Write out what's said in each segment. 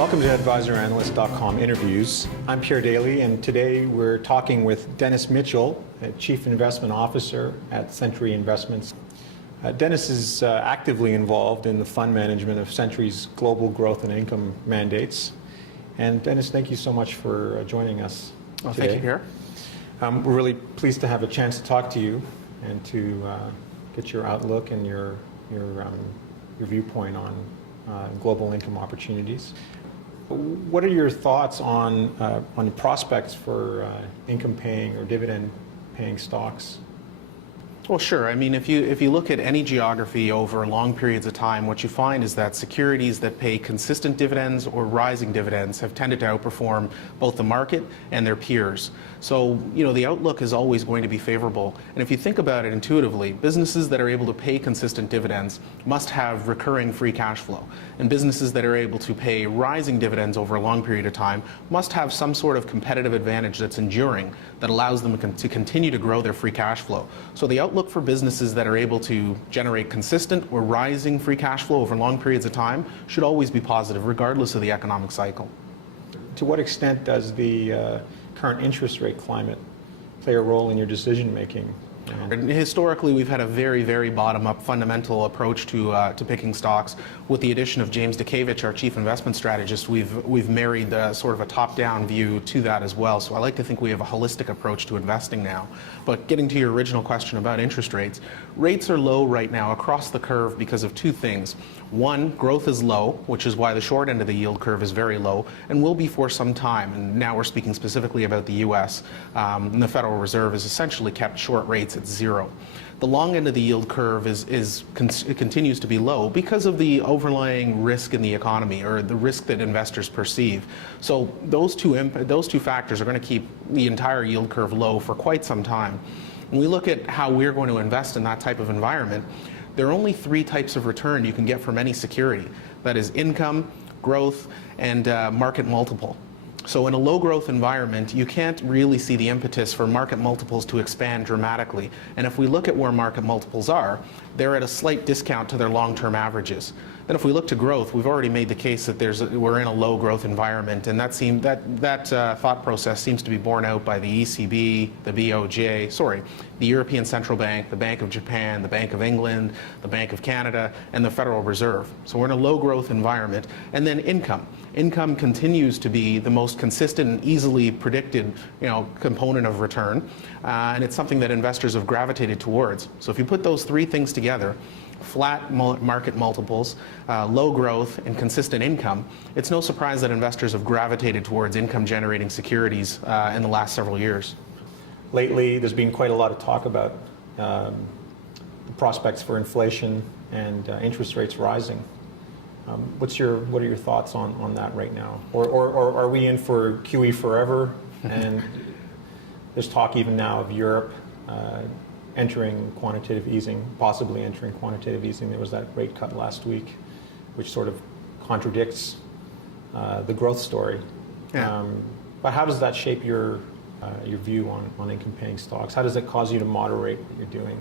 Welcome to AdvisorAnalyst.com interviews. I'm Pierre Daly, and today we're talking with Dennis Mitchell, Chief Investment Officer at Sentry Investments. Dennis is actively involved in the fund management of Sentry's global growth and income mandates. And Dennis, thank you so much for joining us today. Thank you, Pierre. We're really pleased to have a chance to talk to you and to get your outlook and your viewpoint on global income opportunities. What are your thoughts on prospects for income-paying or dividend-paying stocks? Well, sure. I mean, if you look at any geography over long periods of time, what you find is that securities that pay consistent dividends or rising dividends have tended to outperform both the market and their peers. So, the outlook is always going to be favorable. And if you think about it intuitively, businesses that are able to pay consistent dividends must have recurring free cash flow. And businesses that are able to pay rising dividends over a long period of time must have some sort of competitive advantage that's enduring that allows them to continue to grow their free cash flow. So the outlook for businesses that are able to generate consistent or rising free cash flow over long periods of time should always be positive, regardless of the economic cycle. To what extent does the current interest rate climate play a role in your decision making? Historically, we've had a very, very bottom-up fundamental approach to picking stocks. With the addition of James Dukavich, our chief investment strategist, we've married sort of a top-down view to that as well. So I like to think we have a holistic approach to investing now. But getting to your original question about interest rates, rates are low right now across the curve because of two things. One, growth is low, which is why the short end of the yield curve is very low and will be for some time. And now we're speaking specifically about the U.S. And the Federal Reserve has essentially kept short rates at zero. The long end of the yield curve continues to be low because of the overlying risk in the economy, or the risk that investors perceive. So those two factors are going to keep the entire yield curve low for quite some time. When we look at how we're going to invest in that type of environment, there are only three types of return you can get from any security. That is income, growth, and market multiple. So in a low growth environment, you can't really see the impetus for market multiples to expand dramatically. And if we look at where market multiples are, they're at a slight discount to their long-term averages. Then if we look to growth, we've already made the case that we're in a low growth environment, and that thought process seems to be borne out by the ECB, the European Central Bank, the Bank of Japan, the Bank of England, the Bank of Canada, and the Federal Reserve. So we're in a low growth environment. And then income. Income continues to be the most consistent and easily predicted component of return, and it's something that investors have gravitated towards. So if you put those three things together, flat market multiples, low growth, and consistent income, it's no surprise that investors have gravitated towards income-generating securities in the last several years. Lately, there's been quite a lot of talk about the prospects for inflation and interest rates rising. What are your thoughts on that right now? Or are we in for QE forever? And there's talk even now of Europe entering quantitative easing, possibly entering quantitative easing. There was that rate cut last week, which sort of contradicts the growth story. Yeah. But how does that shape your view on income-paying stocks? How does it cause you to moderate what you're doing?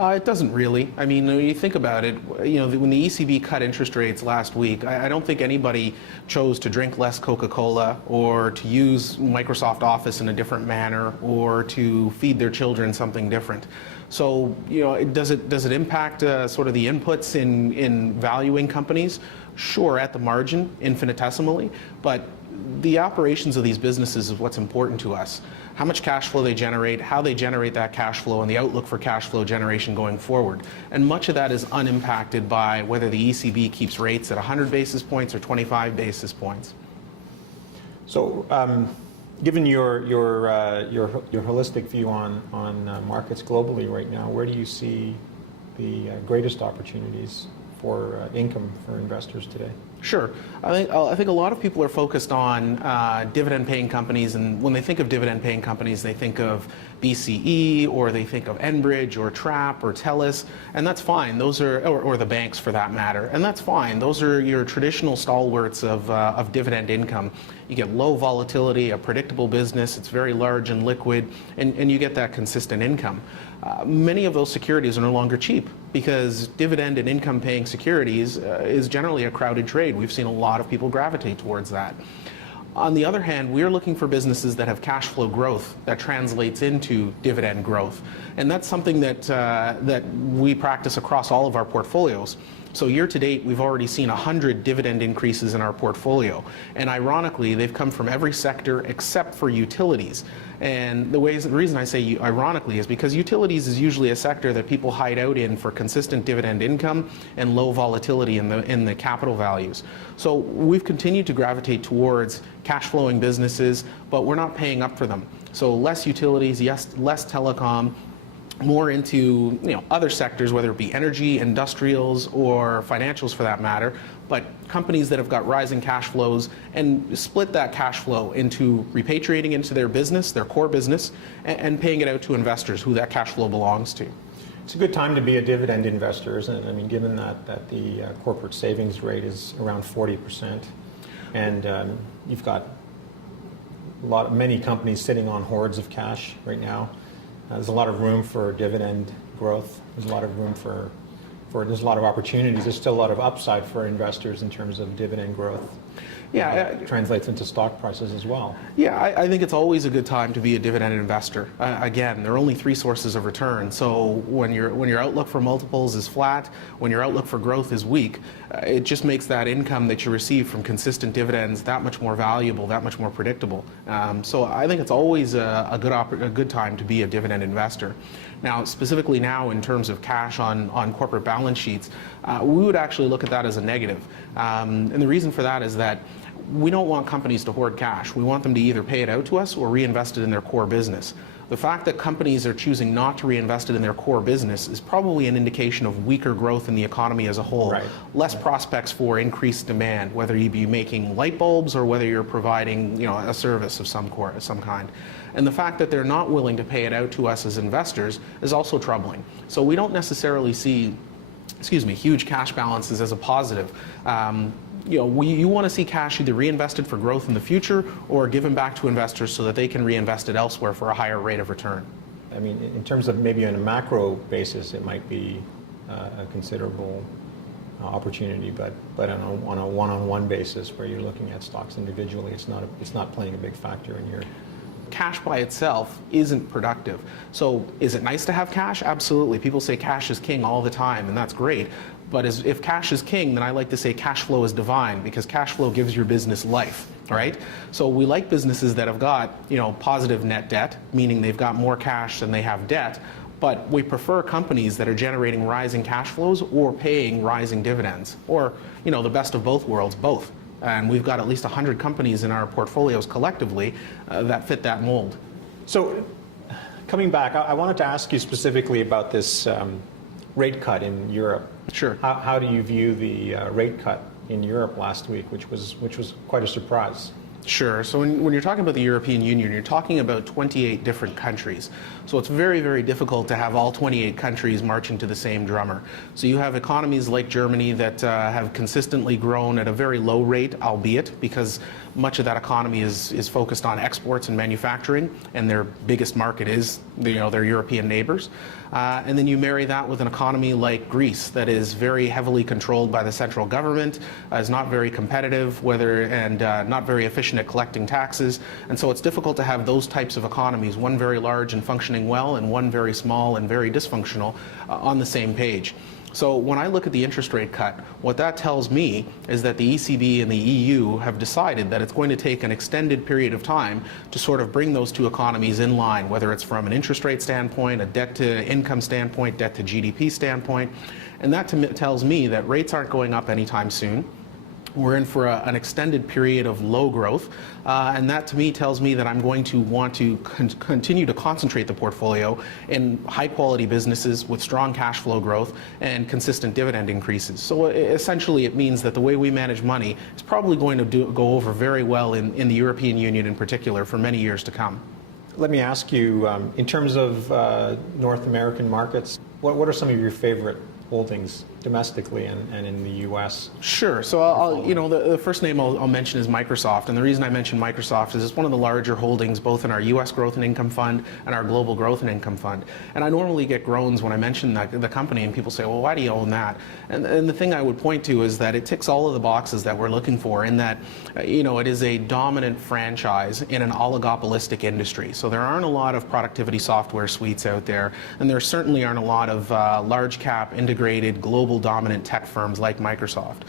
It doesn't really. I mean, when you think about it, when the ECB cut interest rates last week, I don't think anybody chose to drink less Coca-Cola or to use Microsoft Office in a different manner or to feed their children something different. So, does it impact sort of the inputs in valuing companies? Sure, at the margin, infinitesimally, but the operations of these businesses is what's important to us. How much cash flow they generate, how they generate that cash flow, and the outlook for cash flow generation going forward. And much of that is unimpacted by whether the ECB keeps rates at 100 basis points or 25 basis points. So, given your holistic view on markets globally right now, where do you see the greatest opportunities for income for investors today? Sure. I think a lot of people are focused on dividend-paying companies, and when they think of dividend-paying companies, they think of BCE, or they think of Enbridge, or Trapp, or TELUS, and that's fine. Those are, or the banks for that matter, and that's fine. Those are your traditional stalwarts of dividend income. you get low volatility, a predictable business, it's very large and liquid, and you get that consistent income. Many of those securities are no longer cheap because dividend and income paying securities is generally a crowded trade. We've seen a lot of people gravitate towards that. On the other hand, we're looking for businesses that have cash flow growth that translates into dividend growth. And that's something that we practice across all of our portfolios. So year to date, we've already seen 100 dividend increases in our portfolio. And ironically, they've come from every sector except for utilities. And the reason I say ironically is because utilities is usually a sector that people hide out in for consistent dividend income and low volatility in the capital values. So we've continued to gravitate towards cash flowing businesses, but we're not paying up for them. So less utilities, yes, less telecom, more into other sectors, whether it be energy, industrials, or financials for that matter, but companies that have got rising cash flows, and split that cash flow into repatriating into their business, their core business, and paying it out to investors who that cash flow belongs to. It's a good time to be a dividend investor, isn't it? I mean, given that the corporate savings rate is around 40%, and you've got many companies sitting on hoards of cash right now. There's a lot of room for dividend growth. There's a lot of room there's a lot of opportunities. There's still a lot of upside for investors in terms of dividend growth. Yeah, it translates into stock prices as well. Yeah, I think it's always a good time to be a dividend investor. Again, there are only three sources of return. So when your outlook for multiples is flat, when your outlook for growth is weak, it just makes that income that you receive from consistent dividends that much more valuable, that much more predictable. So I think it's always a good time to be a dividend investor. Now, specifically now in terms of cash on corporate balance sheets, we would actually look at that as a negative. And the reason for that is that we don't want companies to hoard cash. We want them to either pay it out to us or reinvest it in their core business. The fact that companies are choosing not to reinvest it in their core business is probably an indication of weaker growth in the economy as a whole. Right. Less prospects for increased demand, whether you be making light bulbs or whether you're providing a service of some kind. And the fact that they're not willing to pay it out to us as investors is also troubling. So we don't necessarily see huge cash balances as a positive. You want to see cash either reinvested for growth in the future or given back to investors so that they can reinvest it elsewhere for a higher rate of return. I mean, in terms of maybe on a macro basis, it might be a considerable opportunity, but on a one-on-one basis where you're looking at stocks individually, it's not playing a big factor in your... Cash by itself isn't productive. So is it nice to have cash? Absolutely. People say cash is king all the time, and that's great. But if cash is king, then I like to say cash flow is divine, because cash flow gives your business life, right? So we like businesses that have got, positive net debt, meaning they've got more cash than they have debt. But we prefer companies that are generating rising cash flows or paying rising dividends, or, the best of both worlds, both. And we've got at least 100 companies in our portfolios collectively that fit that mold. So coming back, I wanted to ask you specifically about this rate cut in Europe. Sure. How do you view the rate cut in Europe last week, which was quite a surprise? Sure. So when you're talking about the European Union, you're talking about 28 different countries. So it's very, very difficult to have all 28 countries marching to the same drummer. So you have economies like Germany that have consistently grown at a very low rate, albeit because much of that economy is focused on exports and manufacturing, and their biggest market is their European neighbors. And then you marry that with an economy like Greece that is very heavily controlled by the central government, is not very competitive, and not very efficient at collecting taxes. And so it's difficult to have those types of economies, one very large and functioning well, and one very small and very dysfunctional, on the same page. So when I look at the interest rate cut, what that tells me is that the ECB and the EU have decided that it's going to take an extended period of time to sort of bring those two economies in line, whether it's from an interest rate standpoint, a debt to income standpoint, debt to GDP standpoint. And that tells me that rates aren't going up anytime soon. We're in for an extended period of low growth, and that to me tells me that I'm going to want to continue to concentrate the portfolio in high-quality businesses with strong cash flow growth and consistent dividend increases. So essentially it means that the way we manage money is probably going to go over very well in the European Union in particular for many years to come. Let me ask you, in terms of North American markets, what are some of your favorite holdings domestically and in the U.S.? Sure. So the first name I'll mention is Microsoft, and the reason I mention Microsoft is it's one of the larger holdings both in our U.S. Growth and Income Fund and our Global Growth and Income Fund. And I normally get groans when I mention the company, and people say, "Well, why do you own that?" And the thing I would point to is that it ticks all of the boxes that we're looking for. In that, it is a dominant franchise in an oligopolistic industry. So there aren't a lot of productivity software suites out there, and there certainly aren't a lot of large cap integrated global dominant tech firms like Microsoft.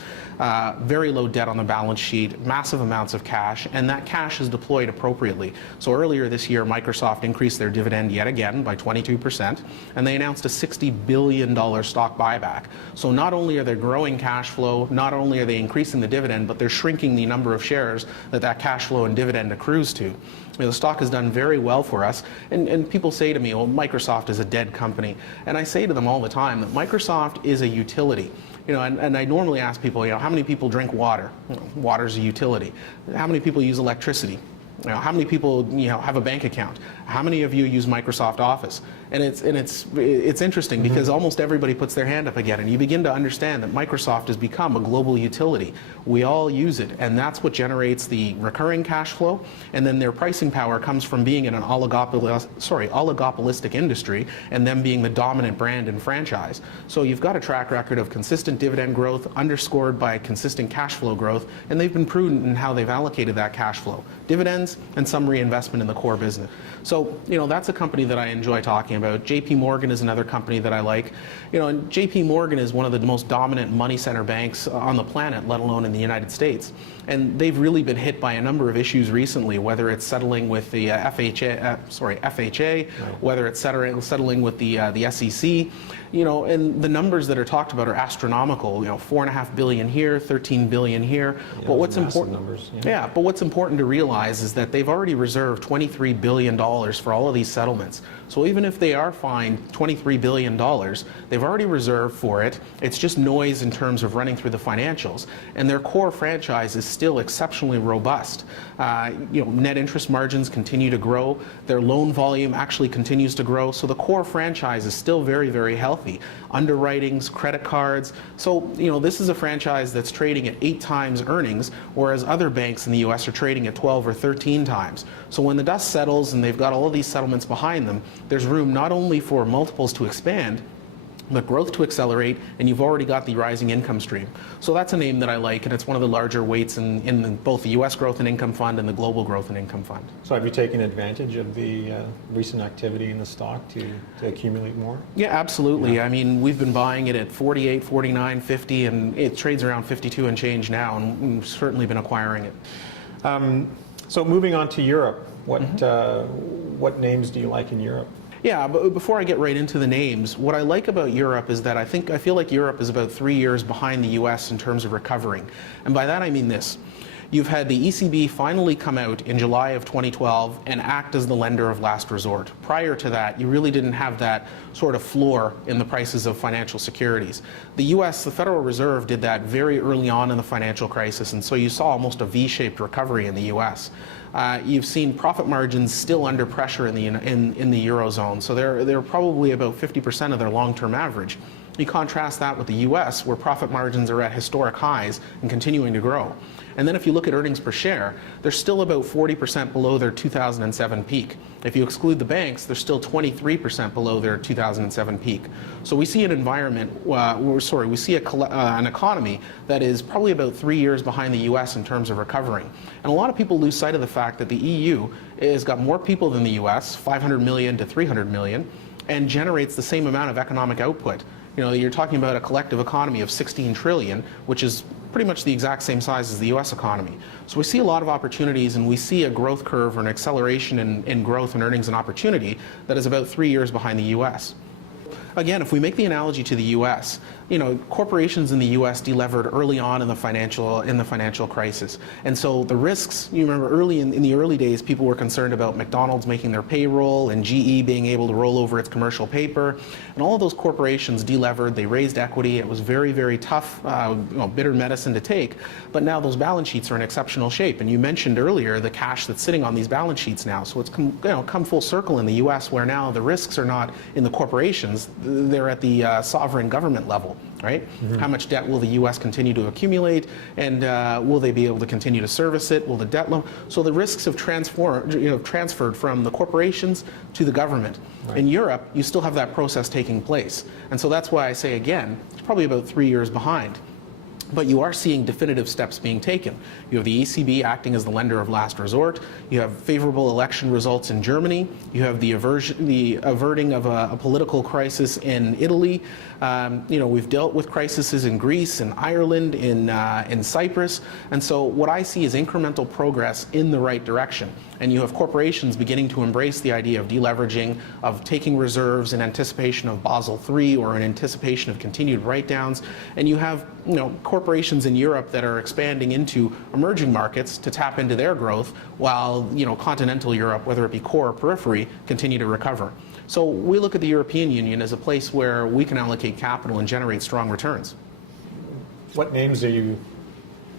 Very low debt on the balance sheet, massive amounts of cash, and that cash is deployed appropriately. So earlier this year, Microsoft increased their dividend yet again by 22%, and they announced a $60 billion stock buyback. So not only are they growing cash flow, not only are they increasing the dividend, but they're shrinking the number of shares that cash flow and dividend accrues to. The stock has done very well for us, and people say to me, "Well, Microsoft is a dead company." And I say to them all the time that Microsoft is a utility. And I normally ask people, how many people drink water? Water is a utility. How many people use electricity? How many people have a bank account? How many of you use Microsoft Office? And it's interesting because almost everybody puts their hand up again, and you begin to understand that Microsoft has become a global utility. We all use it, and that's what generates the recurring cash flow. And then their pricing power comes from being in an oligopolistic industry, and them being the dominant brand and franchise. So you've got a track record of consistent dividend growth, underscored by consistent cash flow growth, and they've been prudent in how they've allocated that cash flow, dividends, and some reinvestment in the core business. So that's a company that I enjoy talking about. JP Morgan is another company that I like. And JP Morgan is one of the most dominant money center banks on the planet, let alone in the United States. And they've really been hit by a number of issues recently, whether it's settling with the FHA, whether it's settling with the SEC. And the numbers that are talked about are astronomical. $4.5 billion here, $13 billion here. Yeah, but what's important? Numbers, but what's important to realize is that they've already reserved $23 billion for all of these settlements. So even if they are fined $23 billion, they've already reserved for it. It's just noise in terms of running through the financials. And their core franchise is still exceptionally robust. Net interest margins continue to grow. Their loan volume actually continues to grow. So the core franchise is still very, very healthy. Underwritings, credit cards. So, this is a franchise that's trading at 8 times earnings, whereas other banks in the U.S. are trading at 12 or 13 times. So when the dust settles and they've got all of these settlements behind them, there's room not only for multiples to expand, but growth to accelerate, and you've already got the rising income stream. So that's a name that I like, and it's one of the larger weights in both the U.S. Growth and Income Fund and the Global Growth and Income Fund. So have you taken advantage of the recent activity in the stock to accumulate more? Yeah, absolutely. Yeah. I mean, we've been buying it at 48, 49, 50, and it trades around 52 and change now, and we've certainly been acquiring it. So moving on to Europe, what names do you like in Europe? Yeah, but before I get right into the names, what I like about Europe is that I feel like Europe is about 3 years behind the US in terms of recovering. And by that I mean this. You've had the ECB finally come out in July of 2012 and act as the lender of last resort. Prior to that, you really didn't have that sort of floor in the prices of financial securities. The US, the Federal Reserve, did that very early on in the financial crisis, and so you saw almost a V-shaped recovery in the US. You've seen profit margins still under pressure in the Eurozone, so they're probably about 50% of their long-term average. You contrast that with the US, where profit margins are at historic highs and continuing to grow. And then if you look at earnings per share, they're still about 40% below their 2007 peak. If you exclude the banks, they're still 23% below their 2007 peak. So we see an environment, we see an economy that is probably about 3 years behind the US in terms of recovering. And a lot of people lose sight of the fact that the EU has got more people than the US, 500 million to 300 million, and generates the same amount of economic output. You're talking about a collective economy of 16 trillion, which is pretty much the exact same size as the US economy. So we see a lot of opportunities, and we see a growth curve or an acceleration in growth and earnings and opportunity that is about 3 years behind the US. Again, if we make the analogy to the US, corporations in the US delevered early on in the financial crisis. And so the risks, you remember in the early days, people were concerned about McDonald's making their payroll and GE being able to roll over its commercial paper. And all of those corporations delevered, they raised equity. It was very, very tough, bitter medicine to take. But now those balance sheets are in exceptional shape. And you mentioned earlier the cash that's sitting on these balance sheets now. So it's come full circle in the US, where now the risks are not in the corporations, they're at the sovereign government level. right? How much debt will the U.S. continue to accumulate, and will they be able to continue to service it? Will the debt loan? So the risks have transferred from the corporations to the government. Right. In Europe, you still have that process taking place. And so that's why I say, again, it's probably about 3 years behind. But you are seeing definitive steps being taken. You have the ECB acting as the lender of last resort. You have favorable election results in Germany. You have the averting of a political crisis in Italy. We've dealt with crises in Greece and Ireland, in Cyprus. And so what I see is incremental progress in the right direction. And you have corporations beginning to embrace the idea of deleveraging, of taking reserves in anticipation of Basel III or in anticipation of continued write-downs. And you have corporations in Europe that are expanding into emerging markets to tap into their growth, while continental Europe, whether it be core or periphery, continue to recover. So we look at the European Union as a place where we can allocate capital and generate strong returns. What names are you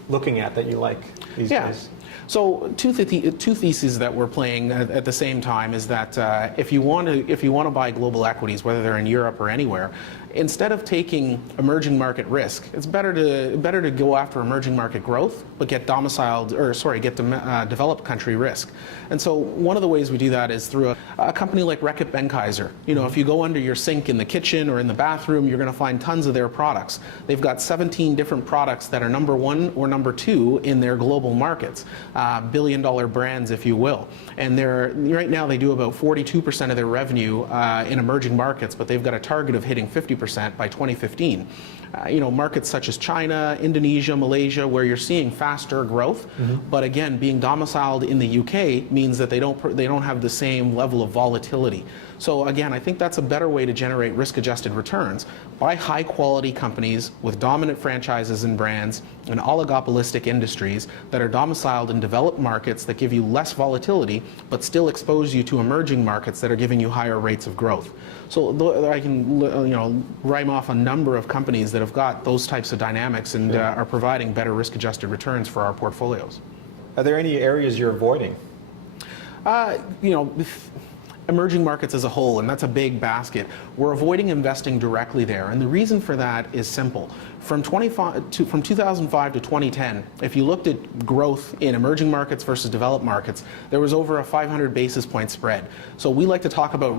looking at that you like these days? So two theses that we're playing at the same time is that if you want to buy global equities, whether they're in Europe or anywhere, instead of taking emerging market risk, it's better to go after emerging market growth, but get developed country risk. And so one of the ways we do that is through a company like Reckitt Benckiser. If you go under your sink in the kitchen or in the bathroom, you're going to find tons of their products. They've got 17 different products that are number 1 or number 2 in their global markets, billion-dollar brands, if you will. And right now they do about 42% of their revenue in emerging markets, but they've got a target of hitting 50% by 2015. Markets such as China, Indonesia, Malaysia, where you're seeing faster growth, but again, being domiciled in the UK means that they don't have the same level of volatility. So again, I think that's a better way to generate risk-adjusted returns. Buy high-quality companies with dominant franchises and brands in oligopolistic industries that are domiciled in developed markets that give you less volatility, but still expose you to emerging markets that are giving you higher rates of growth. So I can rhyme off a number of companies that have got those types of dynamics and are providing better risk-adjusted returns for our portfolios. Are there any areas you're avoiding? Emerging markets as a whole, and that's a big basket. We're avoiding investing directly there, and the reason for that is simple. From 2005 to 2010, if you looked at growth in emerging markets versus developed markets, there was over a 500 basis point spread. So we like to talk about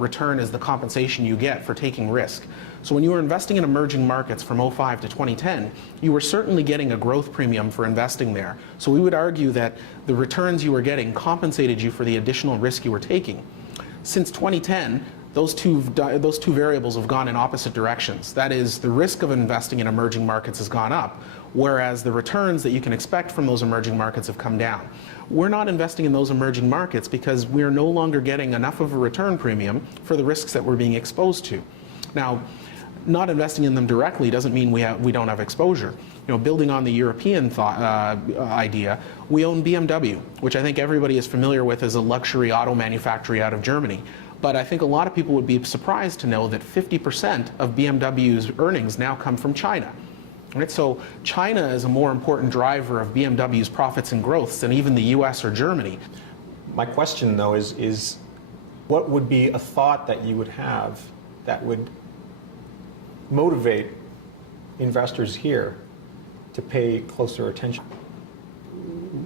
return as the compensation you get for taking risk. So when you were investing in emerging markets from 2005 to 2010, you were certainly getting a growth premium for investing there. So we would argue that the returns you were getting compensated you for the additional risk you were taking. Since 2010, those two variables have gone in opposite directions. That is, the risk of investing in emerging markets has gone up, whereas the returns that you can expect from those emerging markets have come down. We're not investing in those emerging markets because we're no longer getting enough of a return premium for the risks that we're being exposed to. Now, not investing in them directly doesn't mean we don't have exposure. Building on the European idea, we own BMW, which I think everybody is familiar with as a luxury auto manufacturer out of Germany. But I think a lot of people would be surprised to know that 50% of BMW's earnings now come from China. Right? So China is a more important driver of BMW's profits and growth than even the US or Germany. My question, though, is what would be a thought that you would have that would motivate investors here to pay closer attention?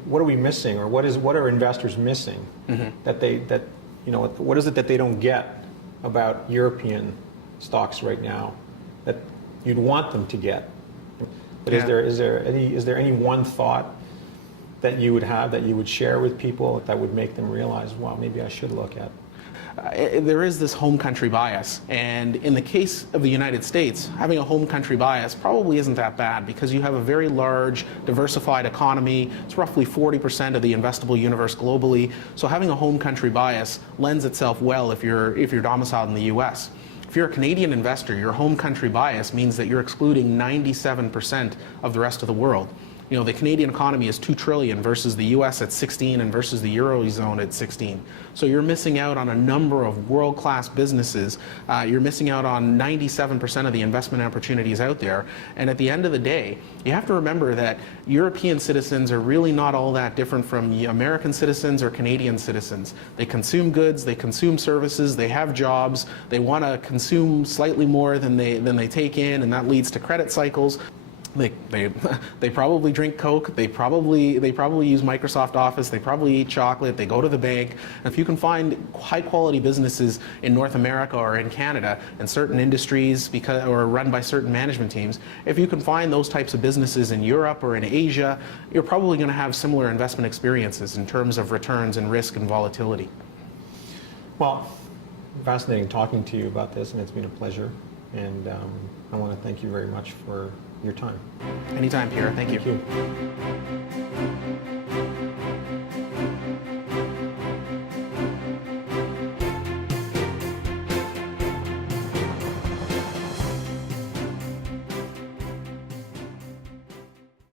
What are we missing, or what are investors missing what is it that they don't get about European stocks right now that you'd want them to get? But is there any one thought that you would have that you would share with people that would make them realize, wow, maybe I should look at? There is this home country bias, and in the case of the United States, having a home country bias probably isn't that bad because you have a very large, diversified economy. It's roughly 40% of the investable universe globally, so having a home country bias lends itself well if you're domiciled in the US. If you're a Canadian investor, your home country bias means that you're excluding 97% of the rest of the world. You know, the Canadian economy is $2 trillion versus the US at 16 and versus the Eurozone at 16. So you're missing out on a number of world-class businesses. You're missing out on 97% of the investment opportunities out there. And at the end of the day, you have to remember that European citizens are really not all that different from American citizens or Canadian citizens. They consume goods, they consume services, they have jobs, they want to consume slightly more than they take in, and that leads to credit cycles. They probably drink Coke, they probably use Microsoft Office, they probably eat chocolate, they go to the bank. And if you can find high quality businesses in North America or in Canada in certain industries or run by certain management teams, if you can find those types of businesses in Europe or in Asia, you're probably going to have similar investment experiences in terms of returns and risk and volatility. Well, fascinating talking to you about this, and it's been a pleasure. And I want to thank you very much for your time. Anytime, Pierre. Thank you. Thank you.